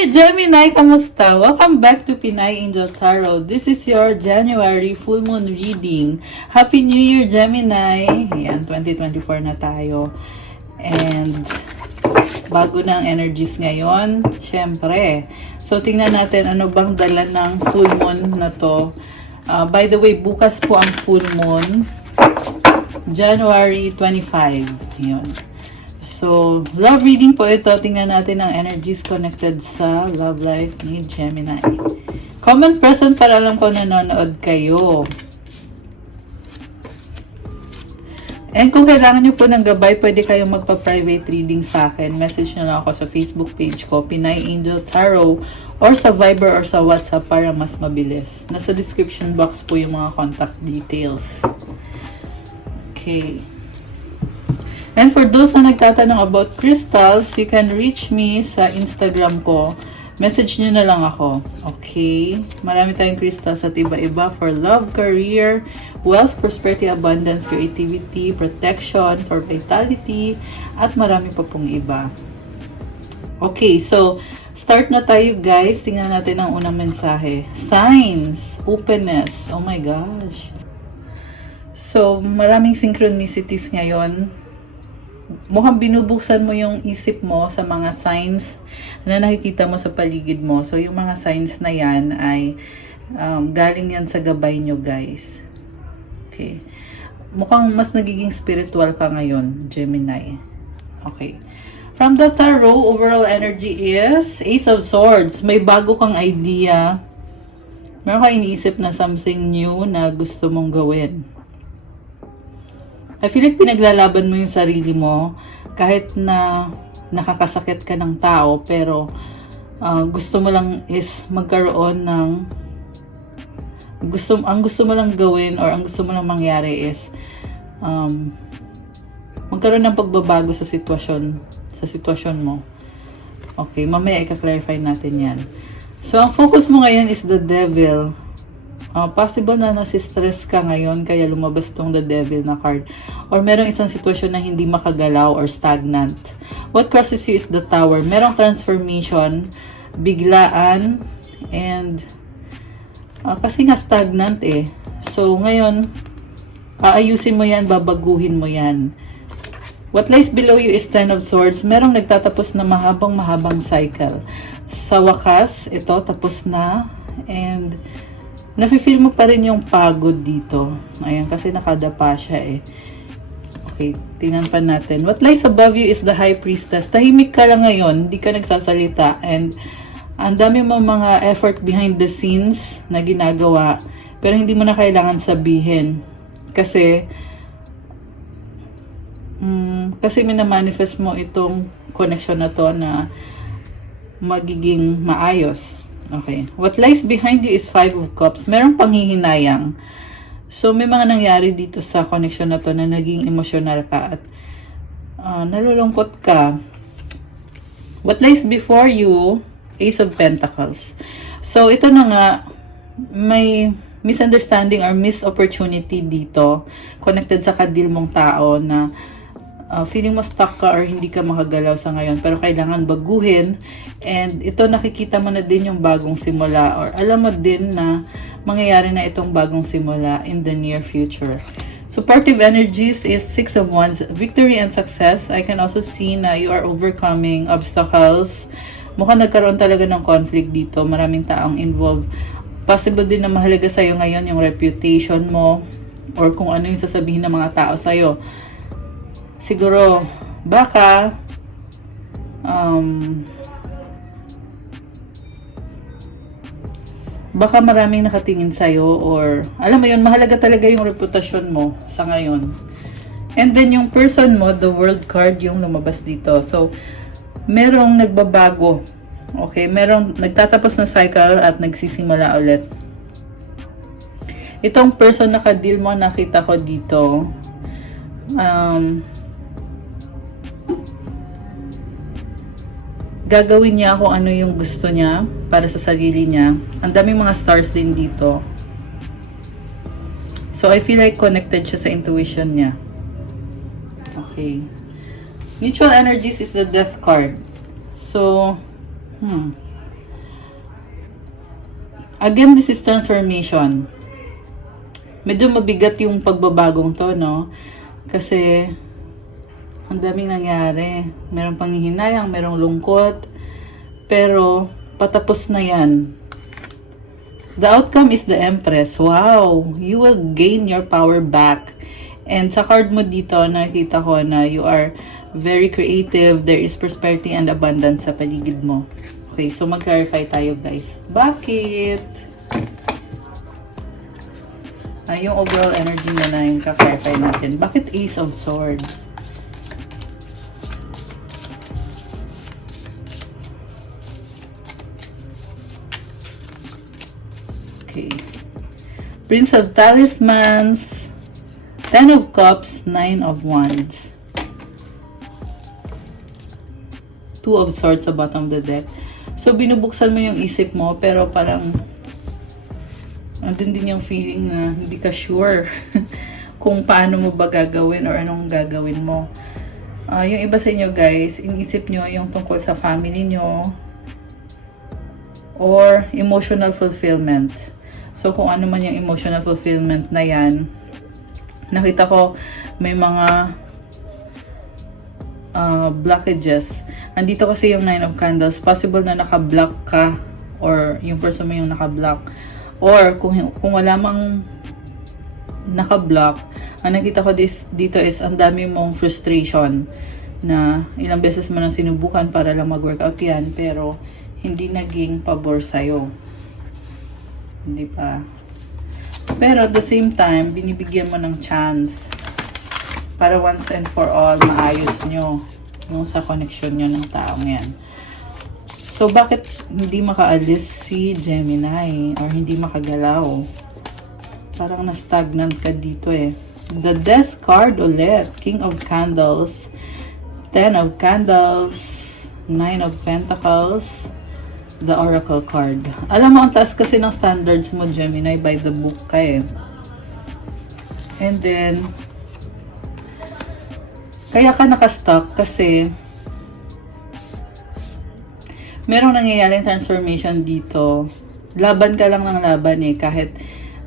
Hi Gemini, kamusta? Welcome back to Pinay Angel Tarot. This is your January full moon reading. Happy New Year Gemini. Ayan, 2024 na tayo. And bago na ang energies ngayon, syempre. So tingnan natin ano bang dala ng full moon na to. By the way, bukas po ang full moon. January 25. Yun. So, love reading po ito. Tingnan natin ang energies connected sa love life ni Gemini. Comment present para alam ko nanonood kayo. And kung kailangan nyo po ng gabay, pwede kayong magpa-private reading sa akin. Message nyo lang ako sa Facebook page ko, Pinay Angel Tarot, or sa Viber or sa WhatsApp para mas mabilis. Nasa description box po yung mga contact details. Okay. And for those na nagtatanong about crystals, you can reach me sa Instagram ko. Message nyo na lang ako. Okay? Marami tayong crystals at iba-iba for love, career, wealth, prosperity, abundance, creativity, protection, for vitality, at marami pa pong iba. Okay, so start na tayo guys. Tingnan natin ang unang mensahe. Signs, openness. Oh my gosh. So, maraming synchronicities ngayon. Mukhang binubuksan mo yung isip mo sa mga signs na nakikita mo sa paligid mo. So, yung mga signs na yan ay galing yan sa gabay nyo, guys. Okay. Mukhang mas nagiging spiritual ka ngayon, Gemini. Okay. From the tarot, overall energy is Ace of Swords. May bago kang idea. Meron ka iniisip na something new na gusto mong gawin. I feel like pinaglalaban mo yung sarili mo kahit na nakakasakit ka ng tao, pero gusto mo lang is magkaroon ng ang gusto mo lang gawin or ang gusto mo lang mangyari is magkaroon ng pagbabago sa sitwasyon mo. Okay, mamaya i-clarify natin yan. So ang focus mo ngayon is the devil. Possible na nasi-stress ka ngayon kaya lumabas tong the devil na card. Or merong isang sitwasyon na hindi makagalaw or stagnant. What crosses you is the tower. Merong transformation, biglaan, and kasi nga stagnant eh. So ngayon, aayusin mo yan, babaguhin mo yan. What lies below you is Ten of Swords. Merong nagtatapos na mahabang cycle. Sa wakas, ito tapos na, and nafe-feel mo pa rin yung pagod dito. Ayan, kasi nakadapa siya eh. Okay, tingnan pa natin. What lies above you is the High Priestess. Tahimik ka lang ngayon, hindi ka nagsasalita. And ang dami mo mga effort behind the scenes na ginagawa, pero hindi mo na kailangan sabihin. Kasi minamanifest mo itong connection na to na magiging maayos. Okay. What lies behind you is Five of Cups. Merong panghihinayang. So, may mga nangyari dito sa connection na to na naging emotional ka at nalulungkot ka. What lies before you, Ace of Pentacles. So, ito na nga, may misunderstanding or missed opportunity dito connected sa kadil mong tao na feeling mo stuck ka or hindi ka makagalaw sa ngayon pero kailangan baguhin, and ito nakikita mo na din yung bagong simula or alam mo din na mangyayari na itong bagong simula in the near future. Supportive energies is Six of Wands, victory and success. I can also see na you are overcoming obstacles. Mukhang nagkaroon talaga ng conflict dito, maraming taong involved. Possible din na mahalaga sa'yo ngayon yung reputation mo or kung ano yung sasabihin ng mga tao sa'yo. Siguro, baka maraming nakatingin sa'yo or, alam mo yun, mahalaga talaga yung reputasyon mo sa ngayon. And then, yung person mo, the world card, yung lumabas dito. So, merong nagbabago. Okay, merong nagtatapos na cycle at nagsisimula ulit. Itong person na ka-deal mo, nakita ko dito, gagawin niya kung ano yung gusto niya para sa sarili niya. Ang daming mga stars din dito. So, I feel like connected siya sa intuition niya. Okay. Mutual energies is the Death card. So, Again, this is transformation. Medyo mabigat yung pagbabagong to, no? Kasi, ang daming nangyari. Merong panghihinayang, merong lungkot. Pero, patapos na yan. The outcome is the Empress. Wow! You will gain your power back. And sa card mo dito, nakita ko na you are very creative. There is prosperity and abundance sa paligid mo. Okay, so mag-clarify tayo, guys. Bakit? Yung overall energy na yung ka-clarify natin. Bakit Ace of Swords? Okay. Prince of Talismans, Ten of Cups, Nine of Wands. Two of Swords sa bottom of the deck. So, binubuksan mo yung isip mo, pero parang andun din yung feeling na hindi ka sure kung paano mo ba gagawin or anong gagawin mo. Yung iba sa inyo, guys, inisip nyo yung tungkol sa family nyo or emotional fulfillment. So, kung ano man yung emotional fulfillment na yan, nakita ko may mga blockages. Andito kasi yung Nine of Candles. Possible na naka-block ka or yung person mo yung naka-block. Or kung wala mang naka-block, ang nakita ko dito is ang dami mong frustration na ilang beses mo nang sinubukan para lang mag-workout yan pero hindi naging pabor sa'yo. Hindi pa. Pero at the same time, binibigyan mo ng chance para once and for all maayos nyo yung sa connection nyo ng taong yan. So, bakit hindi makaalis si Gemini or hindi makagalaw? Parang na-stagnant ka dito eh. The Death card ulit. King of Candles, Ten of Candles, Nine of Pentacles, the Oracle card. Alam mo, ang taas kasi ng standards mo, Gemini, by the book ka eh. And then, kaya ka nakastuck kasi merong nangyayaring transformation dito. Laban ka lang ng laban eh. Kahit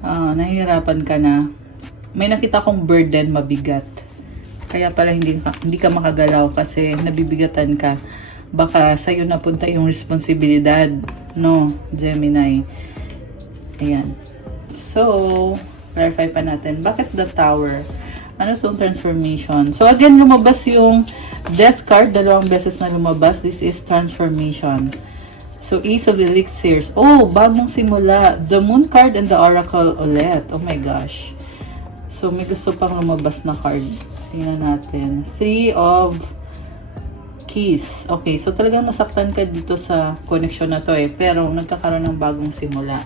nahihirapan ka na. May nakita kong burden mabigat. Kaya pala hindi ka makagalaw kasi nabibigatan ka. Baka sa'yo napunta yung responsibilidad. No, Gemini. Ayan. So, clarify pa natin. Bakit the Tower? Ano tong transformation? So, again, lumabas yung Death card. Dalawang beses na lumabas. This is transformation. So, Ace of Elixirs. Oh, bagong simula. The Moon card and the Oracle ulit. Oh my gosh. So, may gusto pang lumabas na card. Tingnan natin. Three of Keys. Okay, so talagang nasaktan ka dito sa connection na to eh. Pero, nagkakaroon ng bagong simula.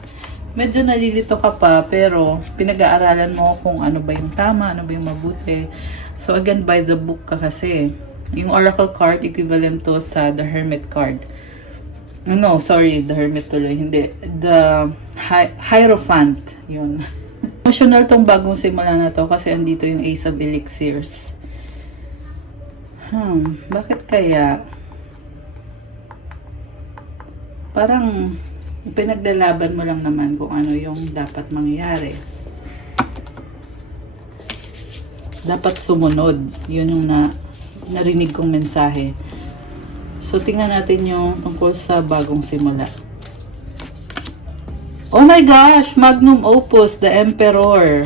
Medyo nalilito ka pa, pero pinag-aaralan mo kung ano ba yung tama, ano ba yung mabuti. So, again, by the book ka kasi. Yung Oracle card, equivalent to sa the Hermit card. No, sorry, the Hermit tuloy. Hindi. The Hierophant. Yun. Emotional tong bagong simula na to kasi andito yung Ace of Elixirs. Bakit kaya? Parang pinaglalaban mo lang naman kung ano yung dapat mangyari. Dapat sumunod. Yun yung narinig kong mensahe. So, tingnan natin yung tungkol sa bagong simula. Oh my gosh! Magnum Opus, the Emperor,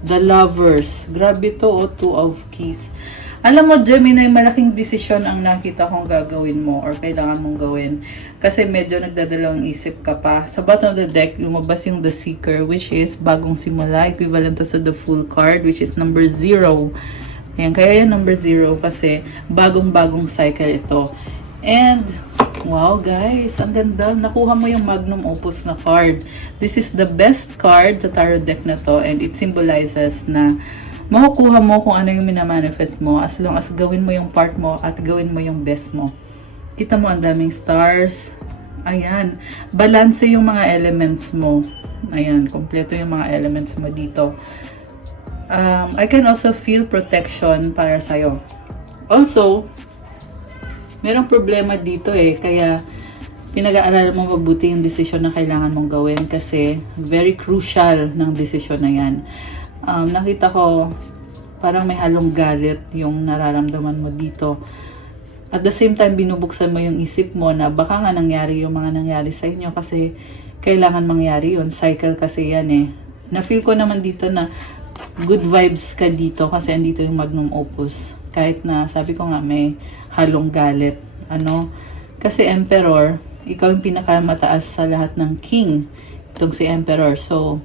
the Lovers. Grabe to, oh, Two of Keys. Alam mo, Gemini, malaking desisyon ang nakita kong gagawin mo or kailangan mong gawin. Kasi medyo nagdadalawang isip ka pa. Sa bottom of the deck, lumabas yung The Seeker, which is bagong simula. Equivalent to sa The Fool card, which is number 0. Ayan, kaya yan number 0 kasi bagong-bagong cycle ito. And, wow guys, ang ganda. Nakuha mo yung Magnum Opus na card. This is the best card sa tarot deck na to and it symbolizes na makukuha mo kung ano yung minamanifest mo as long as gawin mo yung part mo at gawin mo yung best mo. Kita mo ang daming stars. Ayan. Balanse yung mga elements mo. Ayan. Kompleto yung mga elements mo dito. I can also feel protection para sa'yo. Also, merong problema dito eh. Kaya, pinag-aaralan mo mabuti yung desisyon na kailangan mong gawin kasi very crucial ng desisyon na yan. Nakita ko parang may halong galit yung nararamdaman mo dito. At the same time, binubuksan mo yung isip mo na baka nga nangyari yung mga nangyari sa inyo kasi kailangan mangyari yun. Cycle kasi yan eh. Na-feel ko naman dito na good vibes ka dito kasi andito yung magnum opus. Kahit na sabi ko nga may halong galit. Kasi emperor, ikaw yung pinakamataas sa lahat ng king. Itong si emperor. So,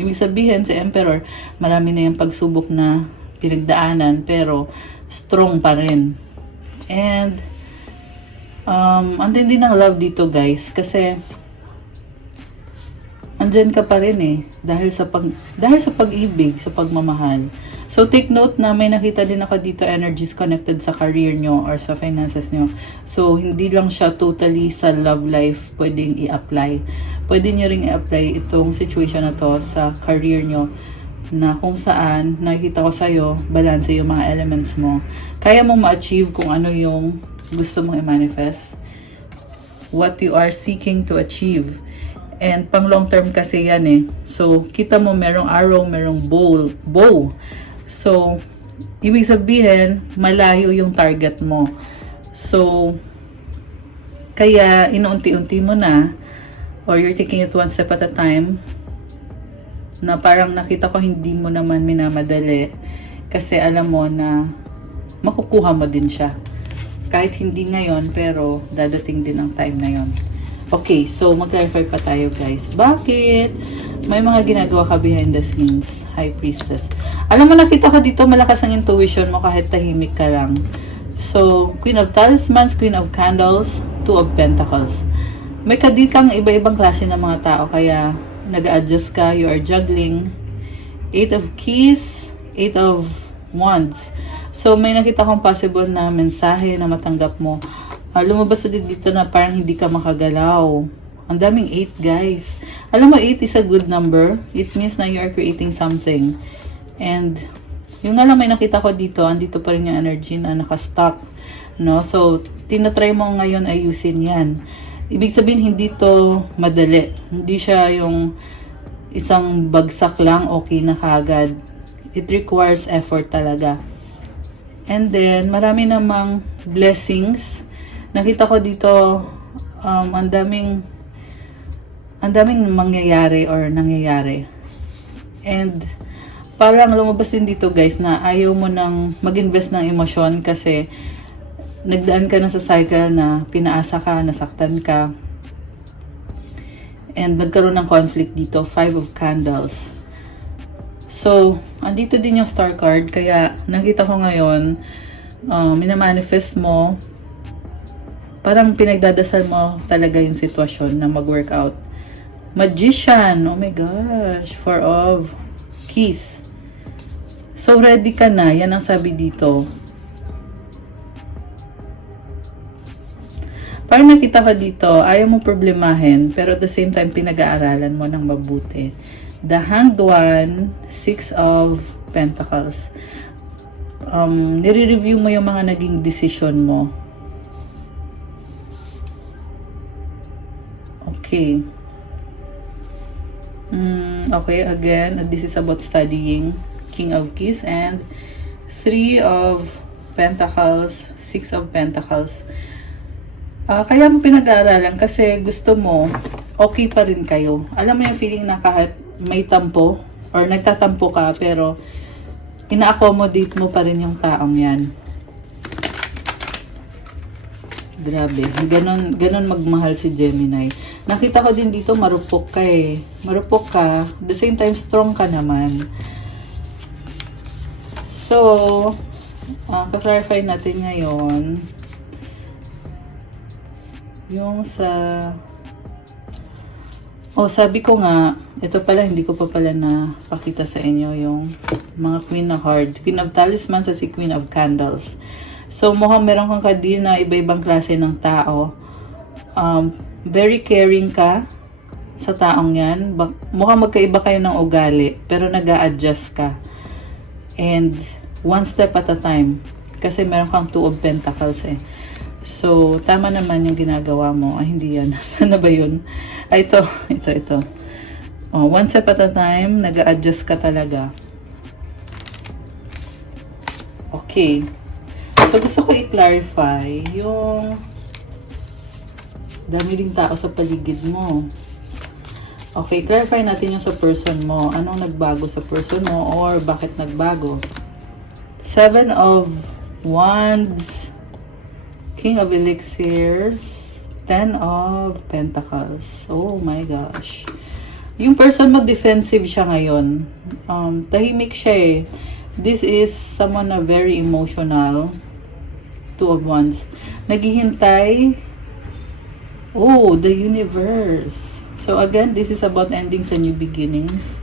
ibig sabihin si emperor, marami na yung pagsubok na pinagdaanan pero strong pa rin. And ang tindi ng love dito guys kasi andyan ka pa rin eh dahil sa pag-ibig, sa pagmamahal. So take note na may nakita din ako dito energies connected sa career nyo or sa finances nyo. So hindi lang siya totally sa love life pwedeng i-apply. Pwede nyo ring i-apply itong situation na to sa career nyo na kung saan nakikita ko sa'yo, balance yung mga elements mo. Kaya mo ma-achieve kung ano yung gusto mong i-manifest. What you are seeking to achieve. And pang long term kasi yan eh. So, kita mo merong arrow, merong bow. So, ibig sabihin, malayo yung target mo. So, kaya inuunti-unti mo na or you're taking it one step at a time na parang nakita ko hindi mo naman minamadali kasi alam mo na makukuha mo din siya. Kahit hindi ngayon, pero dadating din ang time na yon. Okay, so mag-clarify pa tayo guys. Bakit? May mga ginagawa ka behind the scenes, High Priestess. Alam mo, nakita ko dito, malakas ang intuition mo kahit tahimik ka lang. So, Queen of Talismans, Queen of Candles, Two of Pentacles. May kadil kang iba-ibang klase ng mga tao, kaya nag-adjust ka, you are juggling. 8 of Keys, 8 of Wands. So, may nakita kong possible na mensahe na matanggap mo. Lumabas dito na parang hindi ka makagalaw. Ang daming 8, guys. Alam mo, 8 is a good number. It means na you are creating something. And, yung nga lang may nakita ko dito, andito pa rin yung energy na nakastock. No? So, tinatry mo ngayon ayusin yan. Ibig sabihin, hindi to madali. Hindi siya yung isang bagsak lang, okay na kagad. It requires effort talaga. And then, marami namang blessings. Nakita ko dito, ang daming mangyayari or nangyayari. And, parang lumabas din dito guys na ayaw mo nang mag-invest ng emosyon kasi nagdaan ka na sa cycle na pinaasa ka, nasaktan ka. And nagkaroon ng conflict dito, 5 of Candles. So, andito din yung Star card, kaya nakita ko ngayon, minamanifest mo, parang pinagdadasal mo talaga yung sitwasyon na mag-workout. Magician, oh my gosh, 4 of Keys. So, ready ka na, yan ang sabi dito. Parang nakita ka dito, ayaw mo problemahin, pero at the same time, pinag-aaralan mo ng mabuti. The Hanged One, 6 of Pentacles. Nire-review mo yung mga naging decision mo. Okay. Okay, again, this is about studying. King of Keys and 3 of Pentacles, 6 of Pentacles. Kaya mo pinag-aaralan kasi gusto mo, okay pa rin kayo. Alam mo yung feeling na kahit may tampo or nagtatampo ka, pero ina-accommodate mo pa rin yung taong yan. Grabe. Ganon magmahal si Gemini. Nakita ko din dito, marupok ka eh. Marupok ka. At the same time, strong ka naman. So, ka-clarify natin ngayon yung sa sabi ko nga, ito pala, hindi ko pa pala na pakita sa inyo yung mga Queen of Hearts. Queen of Talismans at si Queen of Candles. So, mukhang meron kang kadil na iba-ibang klase ng tao. Very caring ka sa taong yan. Mukhang magkaiba kayo ng ugali, pero nag-a-adjust ka. And, one step at a time. Kasi meron kang 2 of Pentacles eh. So, tama naman yung ginagawa mo. Ay, hindi yan. Saan na ba yun? Ay, ito. Oh, one step at a time, nag-a-adjust ka talaga. Okay. So, gusto ko i-clarify yung dami ding tao sa paligid mo. Okay, clarify natin yung sa person mo. Anong nagbago sa person mo or bakit nagbago? 7 of Wands, King of Elixirs, 10 of Pentacles. Oh my gosh. Yung person mo, defensive siya ngayon. Tahimik siya eh. This is someone na very emotional. 2 of Wands. Naghihintay. Oh, the universe. So again, this is about endings and new beginnings.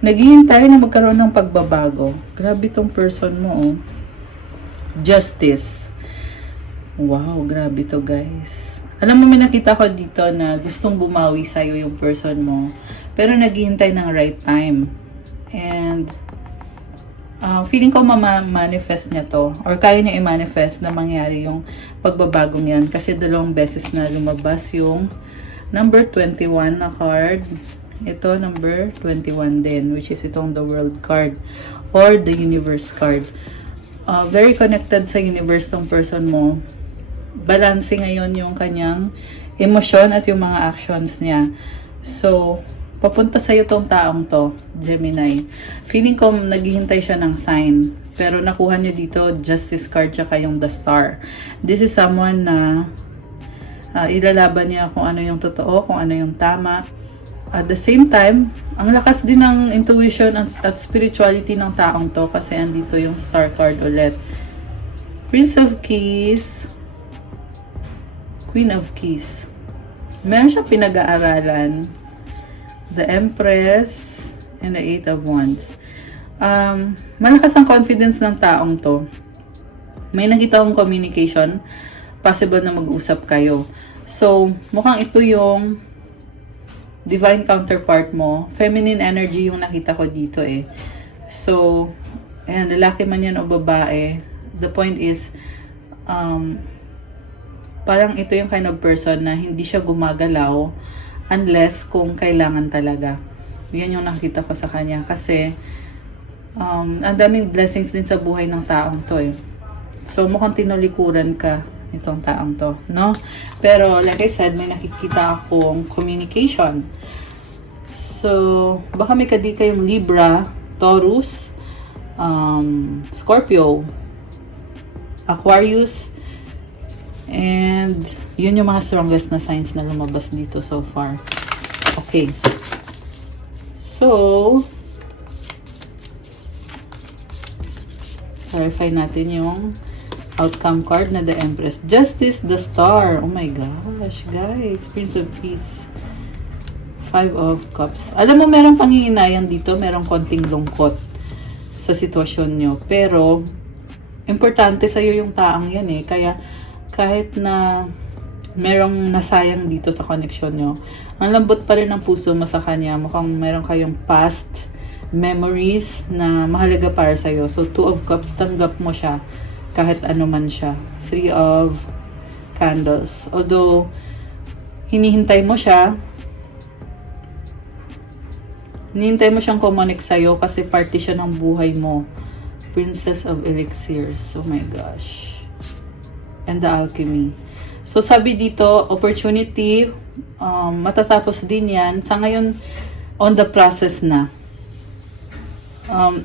Naghihintay na magkaroon ng pagbabago. Grabe tong person mo, oh. Justice. Wow, grabe to, guys. Alam mo, may nakita ko dito na gustong bumawi sa'yo yung person mo. Pero naghihintay ng right time. And feeling ko manifest niya to. Or kaya niya i-manifest na mangyari yung pagbabagong yan. Kasi 2 beses na lumabas yung number 21 na card. Ito, number 21 din. Which is itong the world card. Or the universe card. Very connected sa universe tong person mo. Balance ngayon yung kanyang emosyon at yung mga actions niya. So, papunta sa'yo tong taong to, Gemini. Feeling ko naghihintay siya ng sign. Pero nakuha niya dito, Justice card, tsaka yung the Star. This is someone na ilalaban niya kung ano yung totoo, kung ano yung tama. At the same time, ang lakas din ng intuition at spirituality ng taong to kasi andito yung Star card ulit. Prince of Keys, Queen of Keys. Meron siyang pinag-aaralan. The Empress and the 8 of Wands. Malakas ang confidence ng taong to. May nakita akong communication. Possible na mag-usap kayo. So, mukhang ito yung divine counterpart mo. Feminine energy yung nakita ko dito eh. So, ayan, lalaki man yan o babae. The point is, parang ito yung kind of person na hindi siya gumagalaw unless kung kailangan talaga. Yan yung nakita ko sa kanya. Kasi, ang daming blessings din sa buhay ng taong to eh. So, mukhang tinulikuran ka itong taong to, no? Pero, like I said, may nakikita akong communication. So, baka may kadika yung Libra, Taurus, Scorpio, Aquarius, and yun yung mga strongest na signs na lumabas dito so far. Okay. So, clarify natin yung outcome card na the Empress. Justice, the Star. Oh my gosh, guys. Prince of Peace. 5 of Cups. Alam mo, merong panghihinayang dito. Merong konting lungkot sa sitwasyon nyo. Pero, importante sa'yo yung taang yan eh. Kaya, kahit na merong nasayang dito sa connection nyo, ang lambot pa rin ng puso mo sa kanya. Mukhang meron kayong past memories na mahalaga para sa'yo. So, 2 of Cups, tanggap mo siya kahit ano man siya. 3 of Candles. Although, hinihintay mo siyang siyang kumonek sa'yo kasi party siya ng buhay mo. Princess of Elixirs. Oh my gosh. And the Alchemy. So, sabi dito, opportunity, matatapos din yan. Sa ngayon, on the process na.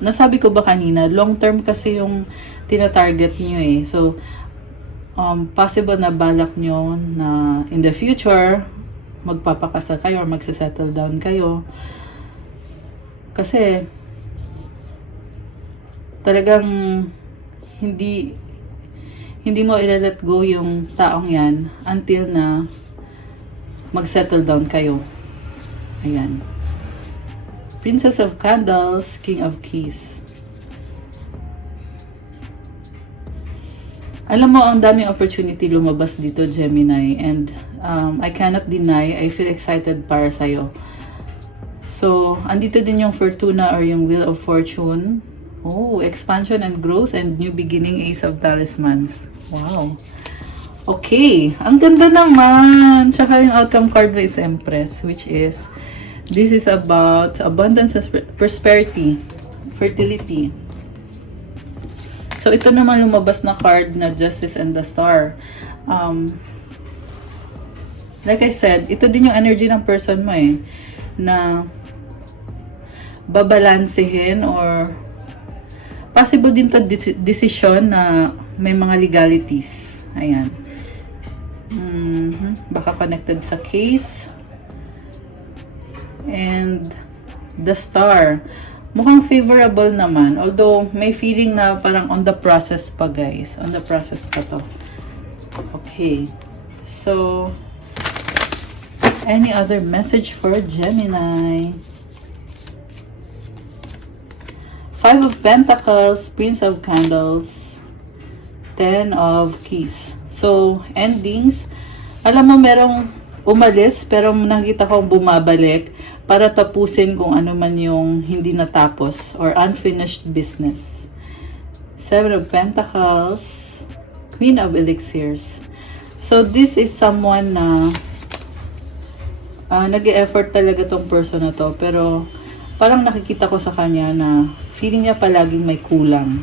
Nasabi ko ba kanina, long term kasi yung tina-target nyo eh. So, possible na balak nyo na in the future, magpapakasal kayo or magsasettle down kayo. Kasi, talagang hindi mo i-let go yung taong yan until na mag-settle down kayo. Ayan. Princess of Candles, King of Keys. Alam mo, ang daming opportunity lumabas dito, Gemini. And I cannot deny, I feel excited para sa'yo. So, andito din yung Fortuna or yung Wheel of Fortune. Oh, expansion and growth and new beginning, Ace of Talismans. Wow. Okay, ang ganda naman. Tsaka yung outcome card mo is Empress, which is, this is about abundance and prosperity, fertility. So, ito naman lumabas na card na Justice and the Star. Like I said, ito din yung energy ng person mo eh, na babalansehin or possible din to decision na may mga legalities. Ayan. Baka connected sa case. And the Star. Mukhang favorable naman. Although, may feeling na parang on the process pa, guys. On the process pa to. Okay. So, any other message for Gemini? Five of Pentacles, Prince of Candles, Ten of Keys. So, endings. Alam mo, merong umalis, pero nakita kong bumabalik para tapusin kung ano man yung hindi natapos or unfinished business. Seven of Pentacles, Queen of Elixirs. So, this is someone na nag-e-effort talaga tong person na to, pero parang nakikita ko sa kanya na feeling niya palaging may kulang.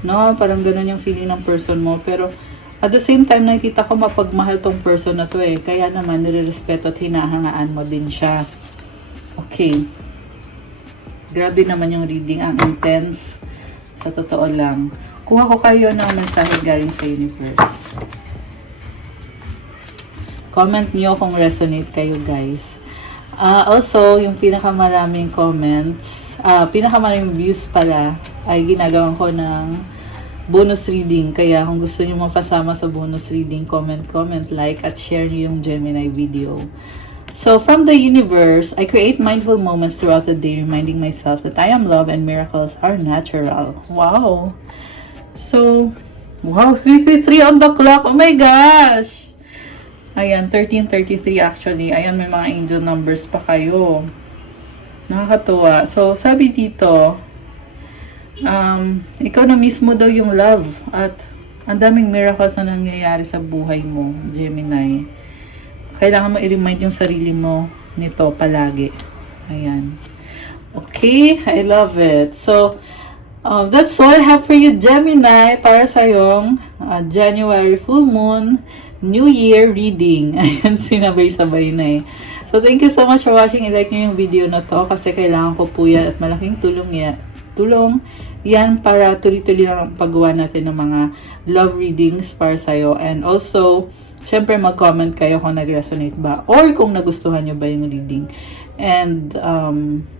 No? Parang ganun yung feeling ng person mo, pero at the same time, nakikita ko mapagmahal tong person na to eh. Kaya naman, nire-respeto at hinahangaan mo din siya. Okay. Grabe naman yung reading. Ang intense. Sa totoo lang. Kuha ko kayo ng mensahe galing sa universe. Comment niyo kung resonate kayo, guys. Also, yung pinakamaraming comments, pinakamaraming views pala, ay ginagawa ko ng bonus reading. Kaya kung gusto niyo mapasama sa bonus reading, comment, like, at share niyo yung Gemini video. So, from the universe, I create mindful moments throughout the day, reminding myself that I am loved and miracles are natural. Wow! So, wow, 3:33 on the clock. Oh my gosh! Ayan, 13:33 actually. Ayan, may mga angel numbers pa kayo. Nakakatuwa. So, sabi dito, ikaw na mismo daw yung love at ang daming miracles na nangyayari sa buhay mo, Gemini. Kailangan mo i-remind yung sarili mo nito palagi. Ayan. Okay, I love it. So, that's all I have for you, Gemini, para sa yung January full moon, New Year reading. Ayan, sinabay-sabay na eh. So, thank you so much for watching. I-like nyo yung video na to kasi kailangan ko po yan at malaking tulong yan para tuloy-tuloy lang ang paggawa natin ng mga love readings para sa'yo. And also, syempre mag-comment kayo kung nag-resonate ba or kung nagustuhan nyo ba yung reading. And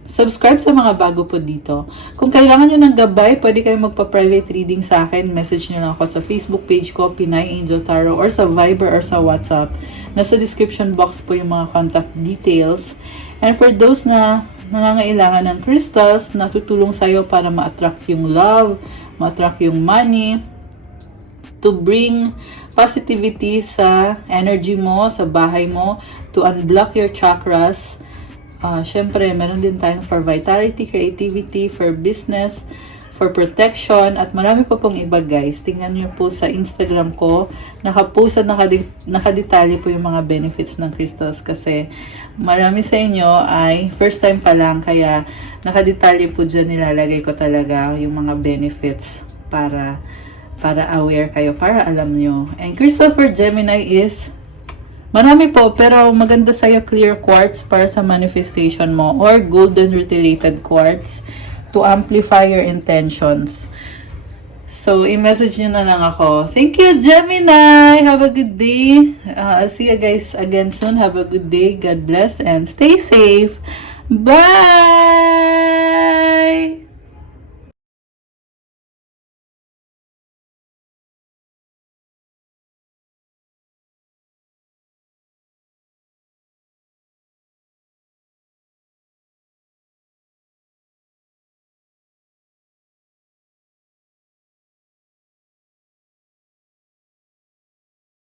subscribe sa mga bago po dito. Kung kailangan nyo ng gabay, pwede kayo magpa-private reading sa akin. Message nyo lang ako sa Facebook page ko, Pinay Angel Tarot, or sa Viber or sa WhatsApp. Nasa description box po yung mga contact details. And for those na nangangailangan ng crystals na tutulong sa'yo para ma-attract yung love, ma-attract yung money, to bring positivity sa energy mo, sa bahay mo, to unblock your chakras. Syempre, meron din tayong for vitality, creativity, for business, for protection, at marami pa pong iba, guys. Tingnan nyo po sa Instagram ko. Nakapost at nakadetalye po yung mga benefits ng crystals kasi marami sa inyo ay first time pa lang, kaya nakadetalye po dyan, nilalagay ko talaga yung mga benefits para aware kayo, para alam nyo. And crystal for Gemini is marami po, pero maganda sa'yo clear quartz para sa manifestation mo, or golden rutilated quartz to amplify your intentions. So, i-message nyo na lang ako. Thank you, Gemini! Have a good day. I'll see you guys again soon. Have a good day. God bless and stay safe. Bye!